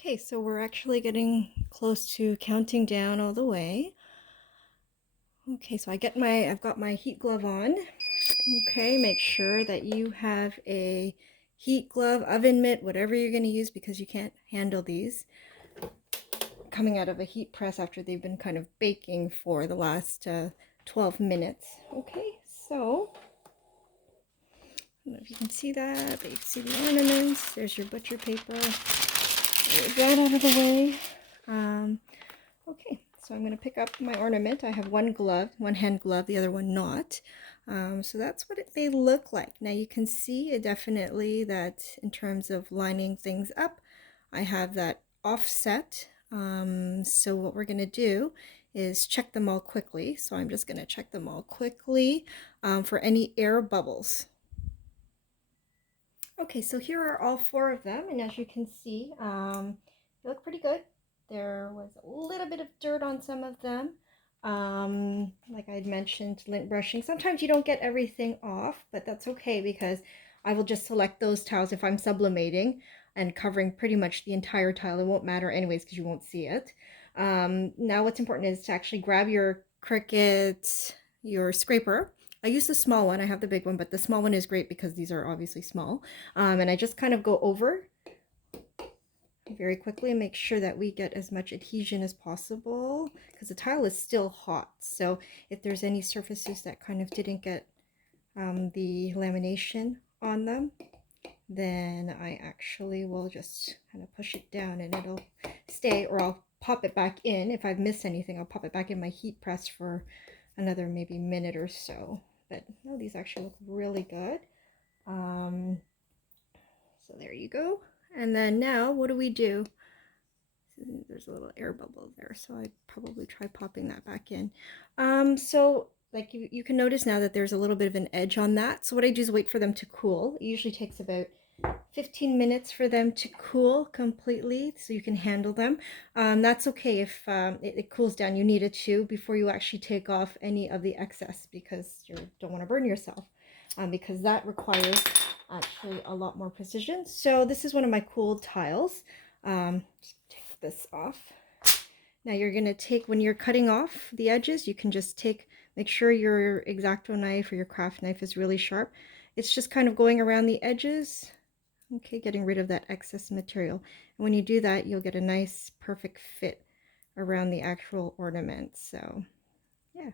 Okay, so we're actually getting close to counting down all the way. Okay, so I've got my heat glove on. Okay, make sure that you have a heat glove, oven mitt, whatever you're going to use, because you can't handle these coming out of a heat press after they've been kind of baking for the last 12 minutes. Okay, so I don't know if you can see that, but you can see the ornaments. There's your butcher paper. Get that out of the way. Okay, so I'm going to pick up my ornament. I have one glove, one hand glove, the other one not. So that's what they look like. Now you can see definitely that in terms of lining things up, I have that offset. So what we're going to do is check them all quickly. So I'm just going to check them all quickly for any air bubbles. Okay, so here are all four of them, and as you can see, they look pretty good. There was a little bit of dirt on some of them. Like I'd mentioned, lint brushing. Sometimes you don't get everything off, but that's okay because I will just select those tiles if I'm sublimating and covering pretty much the entire tile. It won't matter anyways because you won't see it. Now what's important is to actually grab your Cricut, your scraper. I use the small one. I have the big one, but the small one is great because these are obviously small. And I just kind of go over very quickly and make sure that we get as much adhesion as possible because the tile is still hot. So if there's any surfaces that kind of didn't get the lamination on them, then I actually will just kind of push it down and it'll stay, or I'll pop it back in. If I've missed anything, I'll pop it back in my heat press for another maybe minute or so. But no, these actually look really good. So there you go. And then now what do we do? There's a little air bubble there, so I'd probably try popping that back in. So like you can notice now that there's a little bit of an edge on that. So what I do is wait for them to cool. It usually takes about 15 minutes for them to cool completely so you can handle them. That's okay if it cools down. You need it to before you actually take off any of the excess because you don't want to burn yourself because that requires actually a lot more precision. So this is one of my cooled tiles. Just take this off. Now you're going to take, when you're cutting off the edges, you can just make sure your X-Acto knife or your craft knife is really sharp. It's just kind of going around the edges. Okay, getting rid of that excess material. And when you do that, you'll get a nice, perfect fit around the actual ornament. So, yeah,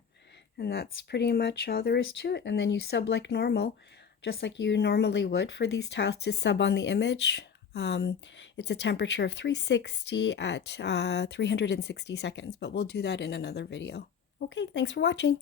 and that's pretty much all there is to it. And then you sub like normal, just like you normally would for these tiles to sub on the image. It's a temperature of 360 at 360 seconds, but we'll do that in another video. Okay, thanks for watching.